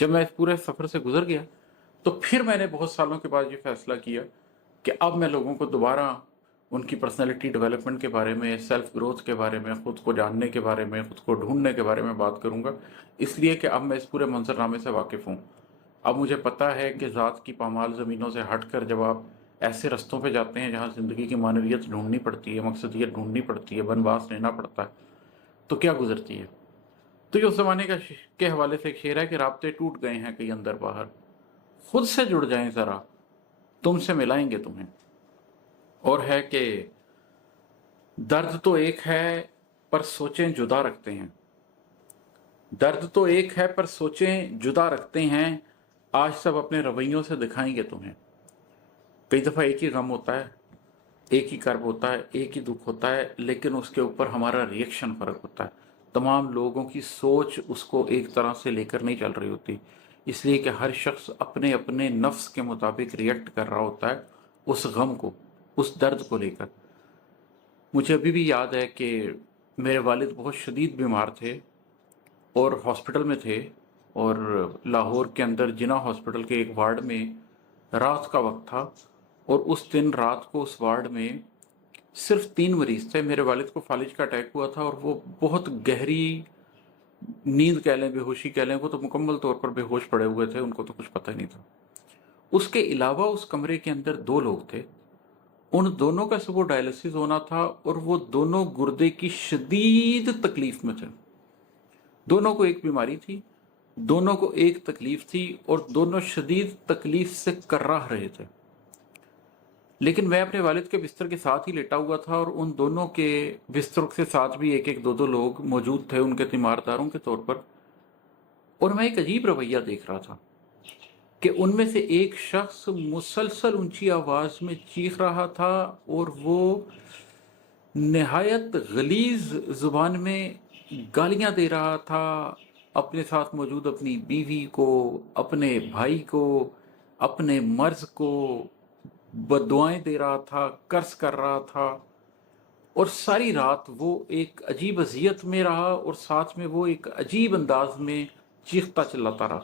जब मैं इस पूरे सफ़र से गुजर गया तो फिर मैंने बहुत सालों के बाद ये फैसला किया कि अब मैं लोगों को दोबारा उनकी पर्सनैलिटी डेवलपमेंट के बारे में, सेल्फ ग्रोथ के बारे में, ख़ुद को जानने के बारे में, ख़ुद को ढूंढने के बारे में बात करूँगा, इसलिए कि अब मैं इस पूरे मंजरनामे से वाकिफ़ हूँ। अब मुझे पता है कि ज़ात की पामाल ज़मीनों से हट कर जब आप ऐसे रस्तों पे जाते हैं जहाँ ज़िंदगी की मानवियत ढूंढनी पड़ती है, मकसदियत ढूंढनी पड़ती है, बनवास लेना पड़ता है, तो क्या गुजरती है। तो ये उस ज़माने के हवाले से एक शेर है कि राब्ते टूट गए हैं कहीं अंदर बाहर, खुद से जुड़ जाएं ज़रा, तुमसे मिलाएंगे तुम्हें। और है कि दर्द तो एक है पर सोचें जुदा रखते हैं, दर्द तो एक है पर सोचें जुदा रखते हैं, आज सब अपने रवैयों से दिखाएंगे तुम्हें। कई दफ़ा एक ही गम होता है, एक ही कर्ब होता है, एक ही दुख होता है, लेकिन उसके ऊपर हमारा रिएक्शन फ़र्क होता है। तमाम लोगों की सोच उसको एक तरह से लेकर नहीं चल रही होती, इसलिए कि हर शख्स अपने अपने नफ्स के मुताबिक रिएक्ट कर रहा होता है उस गम को, उस दर्द को लेकर। मुझे अभी भी याद है कि मेरे वालिद बहुत शदीद बीमार थे और हॉस्पिटल में थे, और लाहौर के अंदर जिना हॉस्पिटल के एक वार्ड में रात का वक्त था, और उस दिन रात को उस वार्ड में सिर्फ 3 मरीज थे। मेरे वालिद को फालिज का अटैक हुआ था और वो बहुत गहरी नींद कह लें, बेहोशी कह लें, वो तो मुकम्मल तौर पर बेहोश पड़े हुए थे, उनको तो कुछ पता ही नहीं था। उसके अलावा उस कमरे के अंदर 2 लोग थे, उन दोनों का सुबह डायलिसिस होना था और वो दोनों गुर्दे की शदीद तकलीफ में थे। दोनों को एक बीमारी थी, दोनों को एक तकलीफ थी और दोनों शदीद तकलीफ से कर्राह रहे थे। लेकिन मैं अपने वालिद के बिस्तर के साथ ही लेटा हुआ था और उन दोनों के बिस्तरों के साथ भी एक एक 2-2 लोग मौजूद थे उनके तीमारदारों के तौर पर, और मैं एक अजीब रवैया देख रहा था कि उनमें से एक शख्स मुसलसल ऊंची आवाज में चीख रहा था और वो निहायत गलीज जुबान में गालियां दे रहा था अपने साथ मौजूद अपनी बीवी को, अपने भाई को, अपने मर्ज को बददुआएं दे रहा था, कर्ज कर रहा था। और सारी रात वो एक अजीब अजियत में रहा और साथ में वो एक अजीब अंदाज में चीखता चिल्लाता रहा।